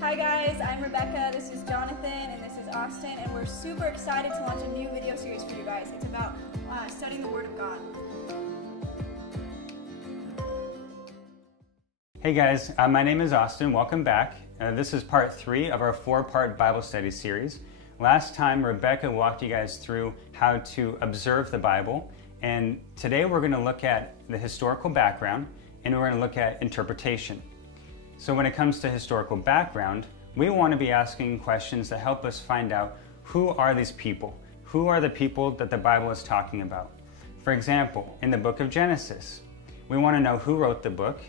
Hi guys, I'm Rebecca, this is Jonathan, and this is Austin, and we're super excited to launch a new video series for you guys. It's about studying the Word of God. Hey guys, my name is Austin. Welcome back. This is part 3 of our 4-part Bible study series. Last time, Rebecca walked you guys through how to observe the Bible, and today we're going to look at the historical background, and we're going to look at interpretation. So when it comes to historical background, we want to be asking questions that help us find out who are these people? Who are the people that the Bible is talking about? For example, in the book of Genesis, we want to know who wrote the book,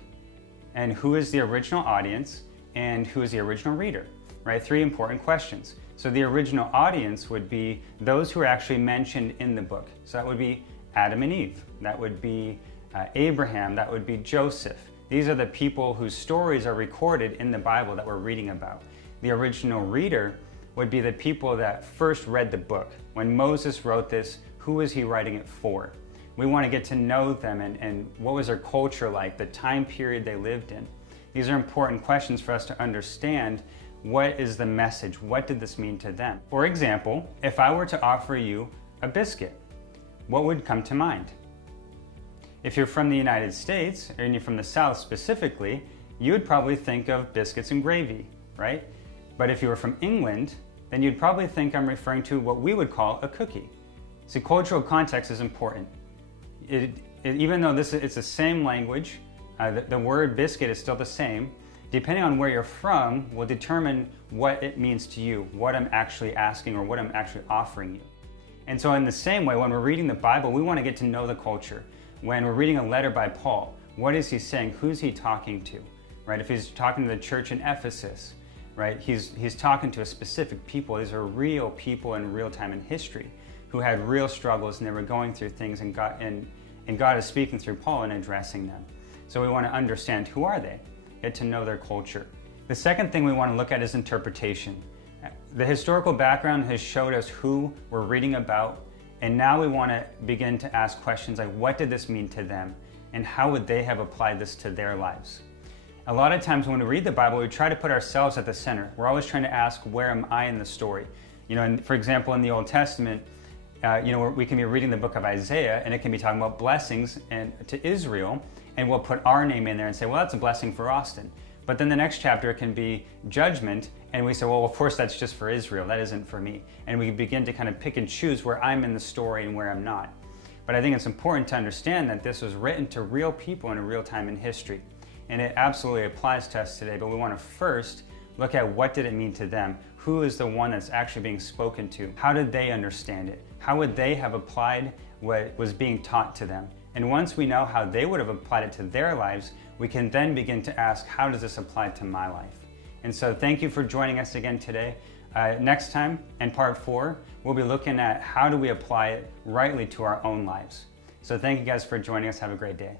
and who is the original audience, and who is the original reader, right? 3 important questions. So the original audience would be those who are actually mentioned in the book. So that would be Adam and Eve. That would be Abraham. That would be Joseph. These are the people whose stories are recorded in the Bible that we're reading about. The original reader would be the people that first read the book. When Moses wrote this, who was he writing it for? We want to get to know them and what was their culture like, the time period they lived in. These are important questions for us to understand what is the message, what did this mean to them? For example, if I were to offer you a biscuit, what would come to mind? If you're from the United States, and you're from the South specifically, you would probably think of biscuits and gravy, right? But if you were from England, then you'd probably think I'm referring to what we would call a cookie. See, cultural context is important. Even though it's the same language, the word biscuit is still the same, depending on where you're from will determine what it means to you, what I'm actually asking or what I'm actually offering you. And so in the same way, when we're reading the Bible, we want to get to know the culture. When we're reading a letter by Paul, what is he saying? Who's he talking to? Right? If he's talking to the church in Ephesus, right? He's talking to a specific people. These are real people in real time in history who had real struggles and they were going through things, and God is speaking through Paul and addressing them. So we want to understand who are they, get to know their culture. The second thing we want to look at is interpretation. The historical background has showed us who we're reading about, and now we want to begin to ask questions like, what did this mean to them? And how would they have applied this to their lives? A lot of times when we read the Bible, we try to put ourselves at the center. We're always trying to ask, where am I in the story? And for example, in the Old Testament, we can be reading the book of Isaiah, and it can be talking about blessings to Israel, and we'll put our name in there and say, well, that's a blessing for Austin. But then the next chapter can be judgment, and we say, well, of course, that's just for Israel. That isn't for me. And we begin to kind of pick and choose where I'm in the story and where I'm not. But I think it's important to understand that this was written to real people in a real time in history. And it absolutely applies to us today, but we want to first look at what did it mean to them? Who is the one that's actually being spoken to? How did they understand it? How would they have applied what was being taught to them? And once we know how they would have applied it to their lives, we can then begin to ask, how does this apply to my life? And so thank you for joining us again today. Next time, in part 4, we'll be looking at how do we apply it rightly to our own lives. So thank you guys for joining us. Have a great day.